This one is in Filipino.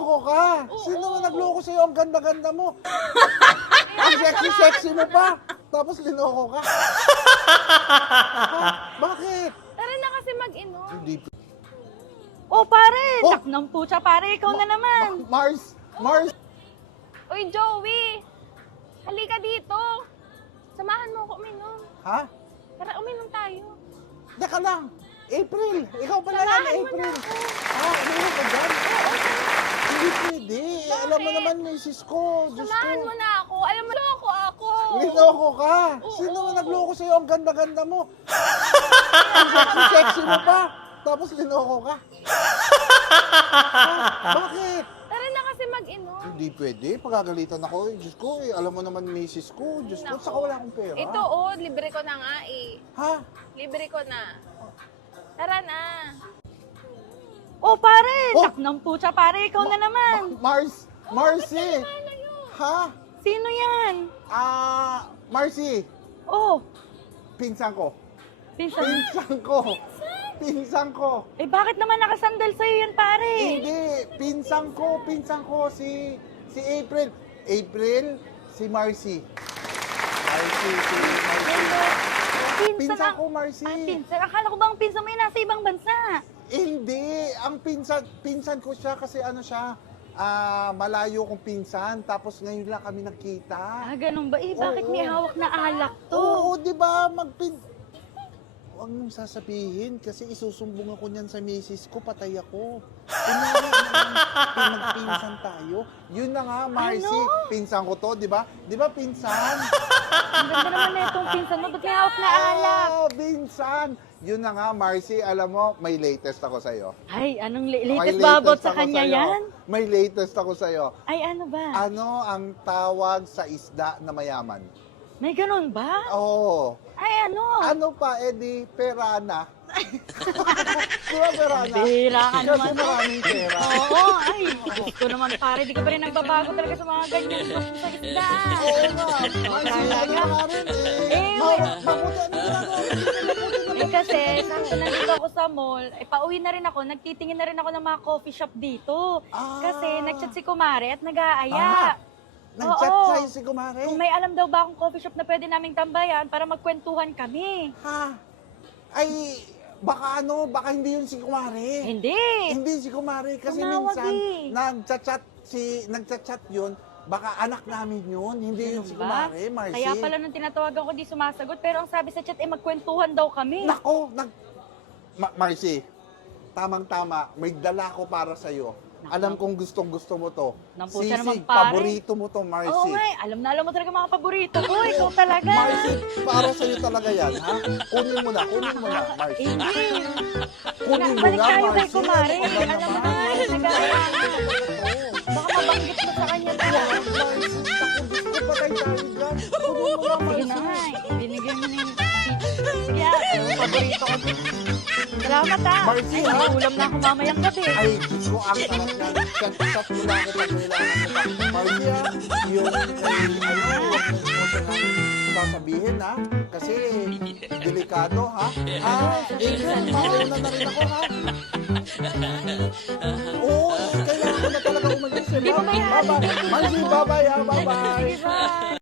Linoko ka. Sino man nagloko sa'yo? Ang ganda-ganda mo. Ang sexy-sexy mo pa. Tapos linoko ka. Ha? Bakit? Tara na kasi mag-inom. Hindi. Oh, pare! Oh! Tak ng pucha, pare! Ikaw na naman! Mars! Uy, Joey! Halika dito. Samahan mo ako uminom. Ha? Tara, uminom tayo. Teka lang. April! Ikaw pala yan, Samahan mo April. na ako. Uminom ka dyan? Hindi pwede. Alam mo naman, misis ko. Diyos Samahan ko. mo na ako. Alam mo, loko ako. Linoko ka. Sino man nagloko sa'yo? Ang ganda-ganda mo. Ang sexy-sexy mo pa. Tapos linoko ka. Ha? Bakit? Tara na kasi mag-inom. Hindi pwede. Pagagalitan ako. Diyos ko, alam mo naman, misis ko. Diyos ko, Nako. saka wala akong pera. Ito, libre ko na nga eh. Ha? Libre ko na. Tara na. Oh, pare! Oh! Tak ng pucha, pare! Ikaw na naman! Marcy! Ha? Sino yan? Marcy! Oh, Pinsan ko. pinsan. Pinsan ko. Eh, bakit naman nakasandal sa'yo yan, pare? Hindi, pinsan ko si April. April, si Marcy. Pinsan ko, Marcy. Ah, pinsan. Akala ko bang pinsan mo yun nasa ibang bansa? Hindi, ang pinsan ko siya kasi ano siya, malayo kong pinsan, tapos ngayon lang kami nakita. Ah, ganun ba? Eh, bakit may hawak na alak to? Oo, di ba? Huwag mong sasabihin kasi isusumbong ako niyan sa misis ko, patay ako. Kunyari naman, pinagpinsan tayo. Yun na nga, Marcy, Ano? pinsan ko to, di ba? Di ba pinsan? Ang ganda naman na itong pinsan mo. Ba't may hawak na alak? Pinsan! Yun na nga, Marcy, alam mo, may latest ako sa'yo. Ay, anong May latest babot sa ako kanya sa'yo. yan? May latest ako sa'yo. Ay, ano ba? Ano ang tawag sa isda na mayaman? May ganun ba? Oo. Ay, ano? Ano pa, Eddie? Perana. Di ba perana? Bira ka Kasi naman. maraming pera. Oo, ay. Gusto naman, pare. Di ka pa rin nagbabago talaga sa mga ganyan gusto sa isda. Oo nga. Marcy, ano nga rin eh. Eh, Mabuti, ano ginagawa mo? Eh kasi, sakto nandito ako sa mall, pauwi na rin ako, nagtitingin na rin ako ng mga coffee shop dito. Ah. Kasi nagchat si Kumare at nag-aaya. Nag-chat Oo. sa'yo si Kumare? Kung may alam daw ba akong coffee shop na pwede naming tambayan para magkwentuhan kami. Ha? Ay, baka hindi yun si Kumare. Hindi. Hindi si Kumare kasi Tumawag minsan eh. nagchat yun, baka anak namin yun, hindi yun si Kumare, Marcy. Kaya pala nung tinatawagan ko di sumasagot, pero ang sabi sa chat magkwentuhan daw kami. Nako, Marcy, tamang-tama, may dala ko para sa'yo. Nako. Alam kong gustong-gusto mo to. Nampusa naman, Sisig, pare. paborito mo to, Marcy. Oo nga, alam mo talaga mga paborito ko. Ikaw talaga. Marcy, para sa'yo talaga yan, ha? Kunin mo na, Marcy. Hindi. Kunin mo Balik na, tayo kay Marcy. Kumare. Ano ba Alam mo naman? na, nag-aaya na. Baka mabanggit mo sa kanya to. Yan, Marcy. Naku, Diyos ko, patay tayo dyan. Kunin mo na, Sige na Marcy. nga, binigyan mo na yung sige, paborito ko. Salamat ha. Marcy, Ay, ha? may ulam na ako mamayang gabi. Ay, Diyos ko, ang sarap yan. Chat mo lang kita, kailangan mo pa. Marcy, ha? Yung, sasabihin, ha? Kasi, delikado, ha? Adrian, mauna na rin ako, ha? Oo, kailangan ko na talaga umalis. Di ba may Bye-bye. Marcy, bye-bye, ha? Bye-bye. Sige ba?